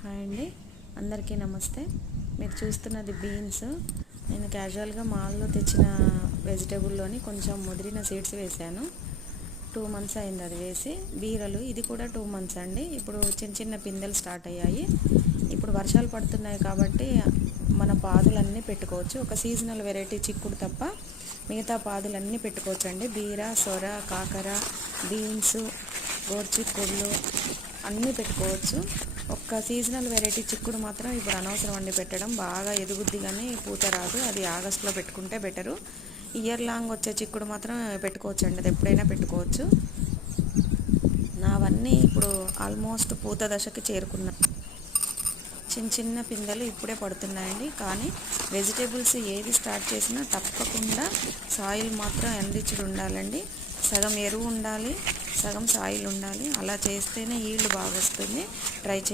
Hi అండి, అందరికీ నమస్తే. మీరు చూస్తున్నది బీన్స్. నేను క్యాజువల్గా మాల్లో తెచ్చిన వెజిటేబుల్లోని కొంచెం ముదిరిన సీడ్స్ వేశాను. 2 months అయింది అది వేసి. బీరలు ఇది కూడా 2 months అండి. ఇప్పుడు చిన్న చిన్న పిందెలు స్టార్ట్ అయ్యాయి. ఇప్పుడు వర్షాలు పడుతున్నాయి కాబట్టి మన పాదులన్నీ పెట్టుకోవచ్చు. ఒక సీజనల్ వెరైటీ చిక్కుడు తప్ప మిగతా పాదులన్నీ పెట్టుకోవచ్చు అండి. బీర, సొర, కాకర, బీన్స్, గోరుచిక్కుళ్ళు అన్నీ పెట్టుకోవచ్చు. ఒక్క సీజనల్ వెరైటీ చిక్కుడు మాత్రం ఇప్పుడు అనవసరం అండి పెట్టడం. బాగా ఎదుగుద్ది కానీ పూత రాదు. అది ఆగస్టులో పెట్టుకుంటే బెటరు. ఇయర్ లాంగ్ వచ్చే చిక్కుడు మాత్రం పెట్టుకోవచ్చు అండి. అది ఎప్పుడైనా పెట్టుకోవచ్చు. నావన్నీ ఇప్పుడు ఆల్మోస్ట్ పూత దశకి చేరుకున్నాయి. చిన్న చిన్న పిందెలు ఇప్పుడే పడుతున్నాయండి. కానీ వెజిటేబుల్స్ ఏది స్టార్ట్ చేసినా తప్పకుండా సాయిల్ మాత్రం ఎన్రిచ్డ్ ఉండాలండి. సగం ఎరువు ఉండాలి, సగం సాయిల్ ఉండాలి. అలా చేస్తేనే ఈల్డ్ బాగా వస్తుంది. ట్రై